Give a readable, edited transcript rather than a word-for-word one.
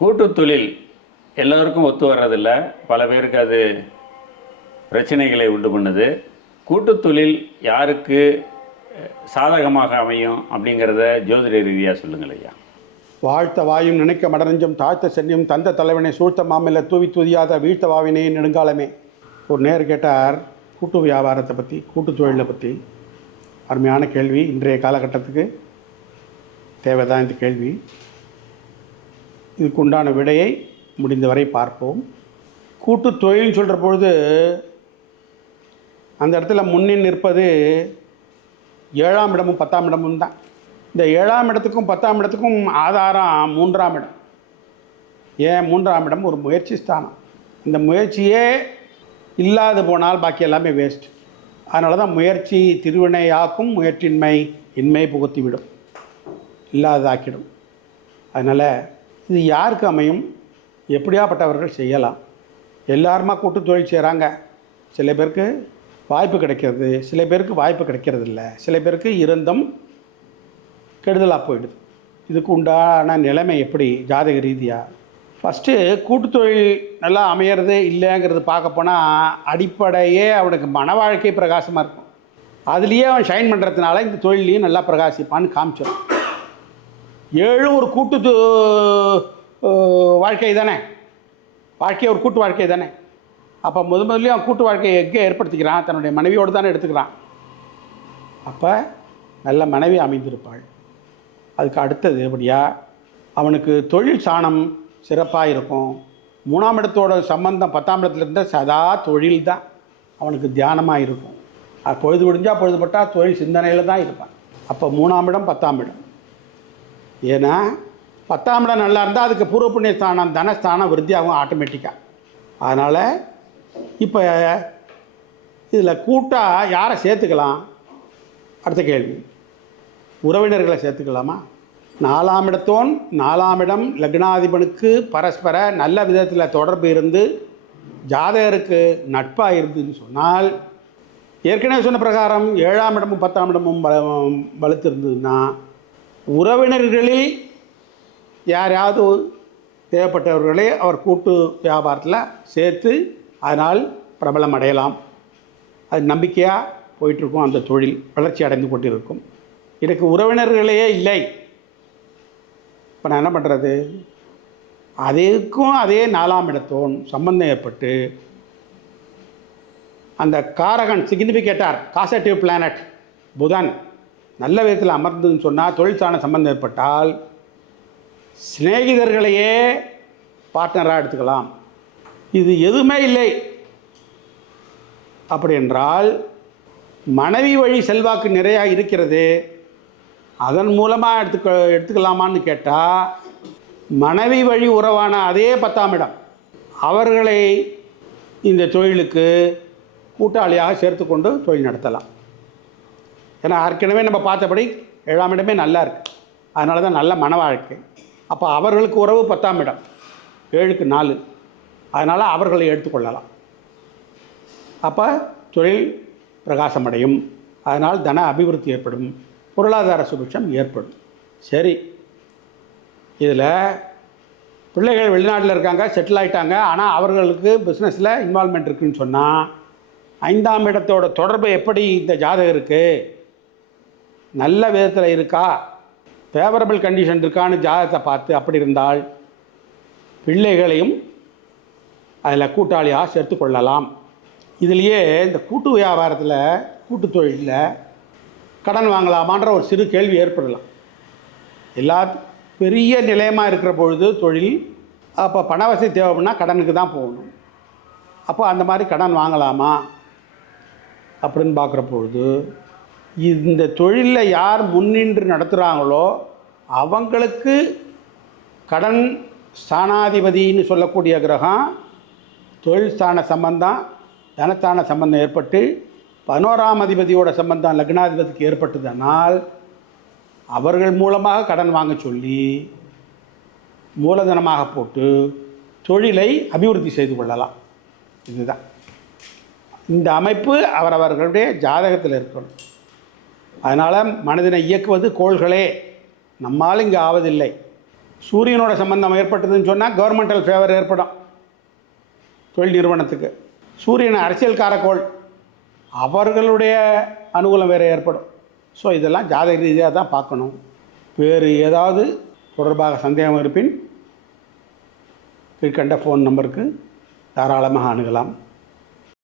கூட்டு தொழில் எல்லோருக்கும் ஒத்து வர்றதில்ல. பல பேருக்கு அது பிரச்சனைகளை உண்டு பண்ணுது. கூட்டு தொழில் யாருக்கு சாதகமாக அமையும் அப்படிங்கிறத ஜோதிட ரீதியாக சொல்லுங்கள் ஐயா. வாழ்த்த வாயும் நினைக்க மடனெஞ்சும் தாழ்த்த சென்னியும் தந்த தலைவனை சூழ்த்த மாமில்ல தூவி துதியாத வீழ்த்த வாவினே நெடுங்காலமே. ஒரு நேர் கேட்டார் கூட்டு வியாபாரத்தை பற்றி, கூட்டு தொழிலை பற்றி. அருமையான கேள்வி. இன்றைய காலகட்டத்துக்கு தேவைதான் இந்த கேள்வி. இதுக்கு உண்டான விடையை முடிந்தவரை பார்ப்போம். கூட்டு தொழில்னு சொல்கிற பொழுது அந்த இடத்துல முன்னின் நிற்பது 7ஆம் இடமும் 10ஆம் இடமும் தான். இந்த 7ஆம் இடத்துக்கும் 10ஆம் இடத்துக்கும் ஆதாரம் 3ஆம் இடம். ஏன் 3ஆம் இடம் ஒரு முயற்சி ஸ்தானம். இந்த முயற்சியே இல்லாது போனால் பாக்கி எல்லாமே வேஸ்ட். அதனால தான் முயற்சி திருவினையாக்கும், முயற்சியின்மை இன்மை புகுத்திவிடும், இல்லாததாக்கிடும். அதனால் இது யாருக்கு அமையும்? எப்படியாப்பட்டவர்கள் செய்யலாம்? எல்லாருமா கூட்டு தொழில் செய்கிறாங்க. சில பேருக்கு வாய்ப்பு கிடைக்கிறது, சில பேருக்கு வாய்ப்பு கிடைக்கிறது இல்லை, சில பேருக்கு இருந்தும் கெடுதலாக போயிடுது. இதுக்கு உண்டான நிலைமை எப்படி ஜாதக ரீதியாக? ஃபஸ்ட்டு கூட்டு தொழில் நல்லா அமையிறது இல்லைங்கிறது பார்க்க போனால் அடிப்படையே அவனுக்கு மன வாழ்க்கை பிரகாசமாக இருக்கும். அதுலேயே அவன் ஷைன் பண்ணுறதுனால இந்த தொழிலையும் நல்லா பிரகாசிப்பான்னு காமிச்சிடும். 7 ஒரு கூட்டு வாழ்க்கை தானே, வாழ்க்கையை ஒரு கூட்டு வாழ்க்கை தானே. அப்போ முதல்லையும் அவன் கூட்டு வாழ்க்கையை எங்கே ஏற்படுத்திக்கிறான்? தன்னுடைய மனைவியோடு தானே எடுத்துக்கிறான். அப்போ நல்ல மனைவி அமைந்திருப்பாள். அதுக்கு அடுத்தது எப்படியா அவனுக்கு தொழில் சாணம் சிறப்பாக இருக்கும். 3ஆம் இடத்தோட சம்பந்தம் 10ஆம் இடத்துல இருந்தால் சதா தொழில் தான் அவனுக்கு தியானமாக இருக்கும். அது பொழுது விடிஞ்சால் பொழுதுபட்டால் தொழில் சிந்தனையில் தான் இருப்பான். அப்போ 3ஆம் இடம் 10ஆம் இடம். ஏன்னா 10ஆம் இடம் நல்லா இருந்தால் அதுக்கு பூர்வ புண்ணிய ஸ்தானம் தனஸ்தானம் விருத்தியாகும் ஆட்டோமேட்டிக்காக. அதனால் இப்போ இதில் கூட்டாக யாரை சேர்த்துக்கலாம்? அடுத்த கேள்வி, உறவினர்களை சேர்த்துக்கலாமா? 4ஆம் இடத்தோன் 4ஆம் இடம் லக்னாதிபனுக்கு பரஸ்பர நல்ல விதத்தில் தொடர்பு இருந்து ஜாதகருக்கு நட்பாக இருந்துன்னு சொன்னால், ஏற்கனவே சொன்ன பிரகாரம் 7ஆம் இடமும் 10ஆம் இடமும் வலுத்து இருந்ததுன்னா உறவினர்களில் யாரையாவது தேவைப்பட்டவர்களே அவர் கூட்டு வியாபாரத்தில் சேர்த்து அதனால் பிரபலம் அடையலாம். அது நம்பிக்கையாக போயிட்டுருக்கும். அந்த தொழில் வளர்ச்சி அடைந்து கொண்டிருக்கும். எனக்கு உறவினர்களே இல்லை, இப்போ நான் என்ன பண்ணுறது? அதுக்கும் அதே 4ஆம் இடத்தோன் சம்பந்தம் ஏற்பட்டு அந்த காரகன் சிக்னிஃபிகேட்டார் காசட்டிவ் பிளானட் புதன் நல்ல விதத்தில் அமர்ந்துன்னு சொன்னால் தொழில் சார்ந்த சம்பந்தம் ஏற்பட்டால் சிநேகிதர்களையே பார்ட்னராக எடுத்துக்கலாம். இது எதுவுமே இல்லை அப்படி என்றால் மனைவி வழி செல்வாக்கு நிறையா இருக்கிறது, அதன் மூலமாக எடுத்துக்கலாமான்னு கேட்டால் மனைவி வழி உறவான அதே 10ஆம் இடம் அவர்களை இந்த தொழிலுக்கு கூட்டாளியாக சேர்த்து கொண்டு தொழில் நடத்தலாம். ஏன்னா ஏற்கனவே நம்ம பார்த்தபடி 7ஆம் இடமே நல்லா இருக்குது. அதனால தான் நல்ல மன வாழ்க்கை. அப்போ அவர்களுக்கு உறவு 10ஆம் இடம், 7க்கு 4. அதனால் அவர்களை எடுத்துக்கொள்ளலாம். அப்போ தொழில் பிரகாசமடையும். அதனால் தன அபிவிருத்தி ஏற்படும், பொருளாதார சுபிட்சம் ஏற்படும். சரி, இதில் பிள்ளைகள் வெளிநாட்டில் இருக்காங்க, செட்டில் ஆகிட்டாங்க, ஆனால் அவர்களுக்கு பிஸ்னஸில் இன்வால்மெண்ட் இருக்குதுன்னு சொன்னால் 5ஆம் இடத்தோட தொடர்பு எப்படி இந்த ஜாதகருக்கு நல்ல விதத்தில் இருக்கா, ஃபேவரபிள் கண்டிஷன் இருக்கான்னு ஜாதகத்தை பார்த்து அப்படி இருந்தால் பிள்ளைகளையும் அதில் கூட்டாளியாக சேர்த்து கொள்ளலாம். இதுலேயே இந்த கூட்டு வியாபாரத்தில் கூட்டு தொழிலில் கடன் வாங்கலாமான்ற ஒரு சிறு கேள்வி ஏற்படலாம். எல்லா பெரிய நிலையமாக இருக்கிற பொழுது தொழில், அப்போ பண வசதி தேவைன்னா கடனுக்கு தான் போகணும். அப்போ அந்த மாதிரி கடன் வாங்கலாமா அப்படின்னு பார்க்குற பொழுது இந்த தொழிலில் யார் முன்னின்று நடத்துகிறாங்களோ அவங்களுக்கு கடன் ஸ்தானாதிபதினு சொல்லக்கூடிய கிரகம் தொழில் ஸ்தான சம்பந்தம் தனஸ்தான சம்பந்தம் ஏற்பட்டு 11ஆம் அதிபதியோட சம்பந்தம் லக்னாதிபதிக்கு ஏற்பட்டதனால் அவர்கள் மூலமாக கடன் வாங்க சொல்லி மூலதனமாக போட்டு தொழிலை அபிவிருத்தி செய்து கொள்ளலாம். இதுதான் இந்த அமைப்பு அவரவர்களுடைய ஜாதகத்தில் இருக்கணும். அதனால் மனதினை இயக்குவது கோள்களே, நம்மால் இங்கே ஆவதில்லை. சூரியனோட சம்பந்தம் ஏற்பட்டதுன்னு சொன்னால் கவர்மெண்டல் ஃபேவர் ஏற்படும் தொழில் நிறுவனத்துக்கு. சூரியன் அரசியல் காரக்கோள், அவர்களுடைய அனுகூலம் வேறு ஏற்படும். ஸோ இதெல்லாம் ஜாதக ரீதியாக தான் பார்க்கணும். வேறு ஏதாவது தொடர்பாக சந்தேகம் இருப்பின் கீழ்கண்ட ஃபோன் நம்பருக்கு தாராளமாக அணுகலாம்.